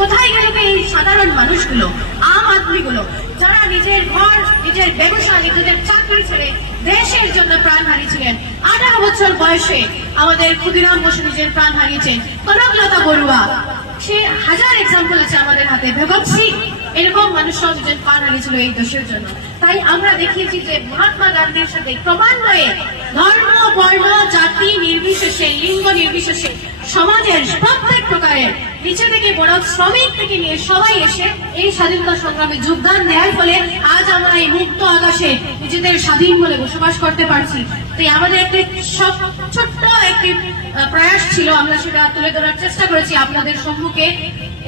কোথায় গেল এই সাধারণ মানুষগুলো, আম আদমিগুলো, যারা নিজের ঘর, নিজের ব্যবসা, নিজেদের চাকরি ছেড়ে দেশের জন্য প্রাণ হারিয়েছিলেন। 18 বছর বয়সে আমাদের ক্ষুদিরাম বসু নিজের প্রাণ হারিয়েছেন। কনকলতা বড়ুয়া, সে হাজার এক্সাম্পল আছে আমাদের হাতে। ভগৎ সিং, এরকম মানুষরাও নিজের প্রাণ হারিয়েছিল এই দেশের জন্য। তাই আমরা দেখিয়েছি যে মহাত্মা গান্ধীর সাথে ক্রমান্বয়ে ধর্ম, বর্ণ, জাতি নির্বিশেষে, লিঙ্গ নির্বিশেষে সমাজের প্রত্যেক প্রকারের নিচে থেকে বড়, শ্রমিক থেকে নিয়ে সবাই এসে এই স্বাধীনতা সংগ্রামে যোগদান দেওয়ার ফলে আজ আমরা এই মুক্ত আকাশে নিজেদের স্বাধীন বলে বসবাস করতে পারছি। তাই আমাদের একটি ছোট্ট একটি প্রয়াস ছিল, আমরা সেটা তুলে ধরার চেষ্টা করেছি আপনাদের সম্মুখে।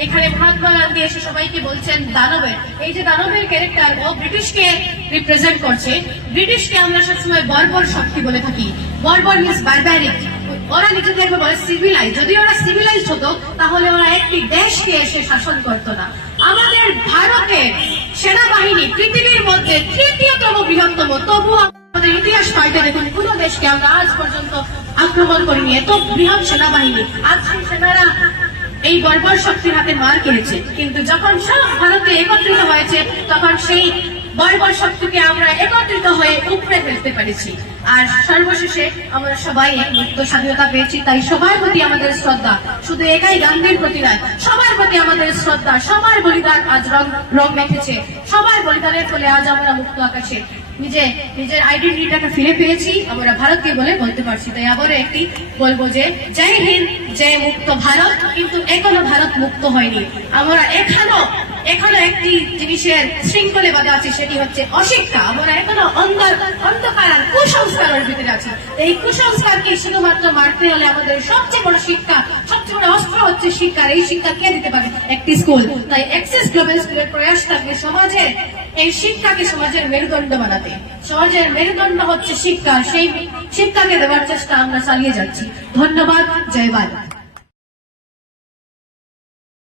এখানে মহাত্মা গান্ধী এসে সবাইকে বলছেন দানবের, এই যে দানবের ক্যারেক্টার, ও ব্রিটিশকে রিপ্রেজেন্ট করছে। ব্রিটিশকে আমরা সবসময় বর্বর শক্তি বলে থাকি। বর্বর মিন্স বারবারিক। ওরা নিজেদেরকে বলে সিভিলাইজ। যদি ওরা সিভিলাইজ হতো তাহলে ওরা একটি দেশকে এসে শাসন করতো না। আমাদের ভারতের সেনাবাহিনী পৃথিবীর মধ্যে তৃতীয়তম বৃহত্তম, তবুও আমাদের ইতিহাস পাল্টে দেখুন, কোন দেশকে আমরা আজ পর্যন্ত আক্রমণ করিনি। এত বৃহৎ সেনাবাহিনী, আজ সেই সেনারা এই বর্বর শক্তির হাতে মার খেয়েছে। কিন্তু যখন সব ভারতে একত্রিত হয়েছে তখন সেই বর্বর শক্তিকে আমরা একত্রিত হয়ে উপড়ে ফেলতে পেরেছি। আর সর্বশেষে আমরা সবাই এক মুক্ত স্বাধীনতা পেয়েছি। তাই সবার প্রতি আমাদের শ্রদ্ধা, শুধু একাই গান্ধীর প্রতি নয়, সবার প্রতি আমাদের শ্রদ্ধা। সবার বলিদান আজ রং মেখেছে, সবার বলিদানের ফলে আজ আমরা মুক্ত আকাশে নিজের আইডেন্টিটিটাকে ফিরে পেয়েছি, আমরা ভারতকে বলে বলতে পারছি। তাই আবারও একটি বলবো যে জয় হিন্দ, জয় মুক্ত ভারত। কিন্তু এখনো ভারত মুক্ত হয়নি। আমরা এখনো একটি জিনিসের শৃঙ্খলে বাঁধা আছে, সেটি হচ্ছে অশিক্ষা। আমরা এখনো অন্ধকার আর কুসংস্কারের ভিতরে আছি। এই কুসংস্কারকে শুধুমাত্র মারতে হলে আমাদের সবচেয়ে বড় শিক্ষা, সবচেয়ে বড় অস্ত্র হচ্ছে শিক্ষা। এই শিক্ষা কে দিতে পারে? একটি স্কুল। তাই অ্যাক্সেস গ্লোবাল স্কুলের প্রয়াস থাকবে সমাজের এই শিক্ষাকে সমাজের মেরুদণ্ড বানাতে। সমাজের মেরুদণ্ড হচ্ছে শিক্ষা, সেই শিক্ষাকে দেওয়ার চেষ্টা আমরা চালিয়ে যাচ্ছি। ধন্যবাদ। জয় ভারত।